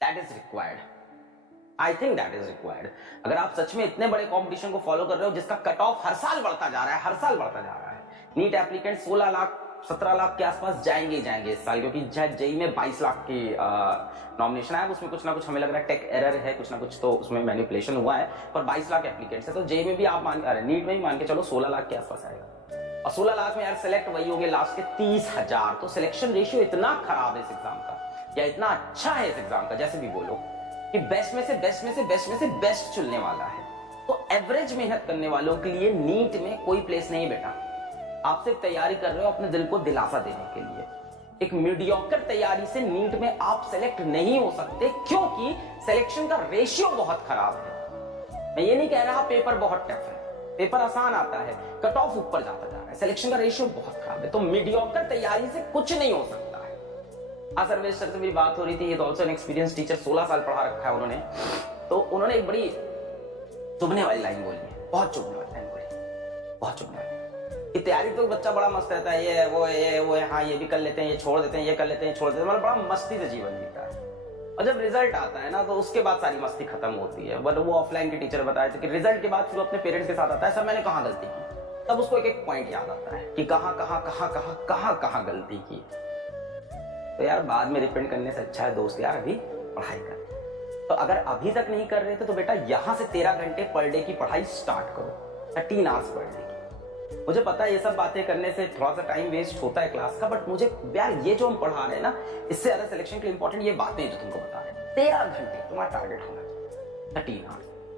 That is required. I think that is required. अगर आप सच में इतने बड़े कंपटीशन को फॉलो कर रहे हो जिसका कट ऑफ हर साल बढ़ता जा रहा है, हर साल बढ़ता जा रहा है, नीट एप्लीकेंट 16 लाख 17 लाख के आसपास जाएंगे ही जाएंगे इस साल, क्योंकि जेई में 22 लाख की नॉमिनेशन है, उसमें कुछ ना कुछ हमें लग रहा है टेक एरर है, कुछ ना कुछ तो उसमें मैनिपुलेशन हुआ है, पर 22 लाख एप्लीकेंट्स है, तो जेई में भी आप नीट में भी मान के चलो 16 लाख के आसपास आएगा, और 16 लाख में यार सिलेक्ट वही होंगे लास्ट के 30,000। तो सिलेक्शन रेशियो इतना खराब है इस एग्जाम का, या इतना अच्छा है इस एग्जाम का, जैसे भी बोलो, कि बेस्ट में से बेस्ट में से बेस्ट में से बेस्ट चुनने वाला है। तो एवरेज मेहनत करने वालों के लिए नीट में कोई प्लेस नहीं बेटा। आप सिर्फ तैयारी कर रहे हो अपने दिल को दिलासा देने के लिए। एक मीडियोकर तैयारी से नीट में आप सेलेक्ट नहीं हो सकते, क्योंकि सिलेक्शन का रेशियो बहुत खराब है। मैं ये नहीं कह रहा पेपर बहुत टफ है, पेपर आसान आता है, कट ऑफ ऊपर जाता जा रहा है, सिलेक्शन का रेशियो बहुत खराब है। तो मीडियोकर तैयारी से कुछ नहीं हो सकता है। सर्वेश सर से मेरी बात हो रही थी, ये तो ऑल्सो एन एक्सपीरियंस टीचर, 16 साल पढ़ा रखा है उन्होंने, तो उन्होंने एक बड़ी चुभने वाली लाइन बोली है, बहुत चुभने वाली लाइन बोली, बहुत चुभने वाली। कि तैयारी तो बच्चा बड़ा मस्त रहता है, ये वो है, हाँ ये भी कर लेते हैं, ये छोड़ देते हैं, ये कर लेते हैं, छोड़ देते हैं, मतलब बड़ा मस्ती से जीवन जीता है। और जब रिजल्ट आता है ना, तो उसके बाद सारी मस्ती खत्म होती है। बट वो ऑफलाइन के टीचर बताए थे कि रिजल्ट के बाद फिर अपने पेरेंट्स के साथ आता है, सर मैंने कहाँ गलती की, तब उसको एक एक पॉइंट याद आता है कि कहाँ गलती की। तो यार बाद में रिपेंड करने से अच्छा है दोस्त यार अभी पढ़ाई कर। तो अगर अभी तक नहीं कर रहे थे तो बेटा यहां से 13 घंटे पर डे की पढ़ाई स्टार्ट करो, 13 आवर्स पर डे की। मुझे पता है ये सब बातें करने से थोड़ा सा टाइम वेस्ट होता है क्लास का, बट मुझे यार ये जो हम पढ़ा रहे हैं ना, इससे ज्यादा सिलेक्शन के लिए इंपॉर्टेंट ये बातें जो तुमको बता रहे हैं। 13 घंटे तुम्हारा टारगेट होना चाहिए, 13 आवर्स।